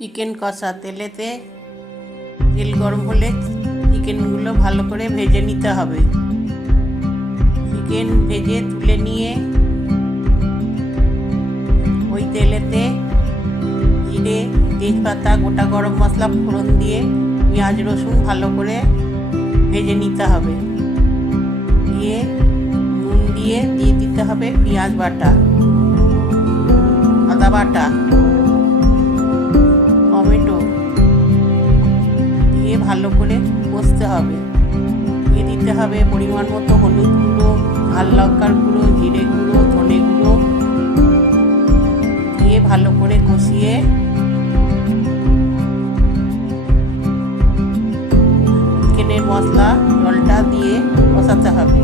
Chicken কষা তেলেতে তেল গরম হলে চিকেনগুলো ভালো করে ভেজে নিতে হবে। চিকেন ভেজে তুলে নিয়ে ওই তেলেতে জিরে, তেজপাতা, গোটা গরম মশলা ফোড়ন দিয়ে পেঁয়াজ রসুন ভালো করে ভেজে নিতে হবে। দিয়ে নুন দিয়ে দিতে হবে পেঁয়াজ বাটা, আদা বাটা, টমেটো দিয়ে ভালো করে কষতে হবে। দিয়ে দিতে হবে পরিমাণ মতো হলুদ গুঁড়ো, ঝাল লঙ্কার গুঁড়ো, জিরে গুঁড়ো, ধনে গুঁড়ো দিয়ে ভালো করে কষিয়ে চিকেনের মশলা জলটা দিয়ে কষাতে হবে।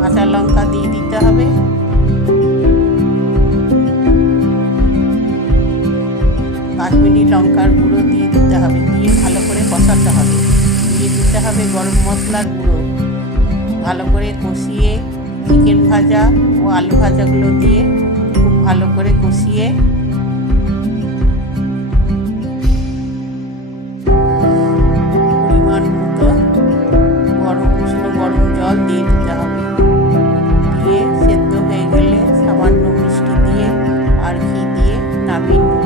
কাঁচা লঙ্কা দিয়ে দিতে হবে। কাশ্মীরি লঙ্কার গুঁড়ো দিয়ে দিতে হবে। দিয়ে ভালো করে কষাতে হবে। দিয়ে দিতে হবে গরম মশলার গুঁড়ো। ভালো করে কষিয়ে চিকেন ভাজা ও আলু ভাজাগুলো দিয়ে খুব ভালো করে কষিয়ে পরিমাণ মতো উষ্ণ গরম জল দিয়ে দিতে হবে। দিয়ে সেদ্ধ হয়ে গেলে সামান্য মিষ্টি দিয়ে আর ঘি দিয়ে নামিয়ে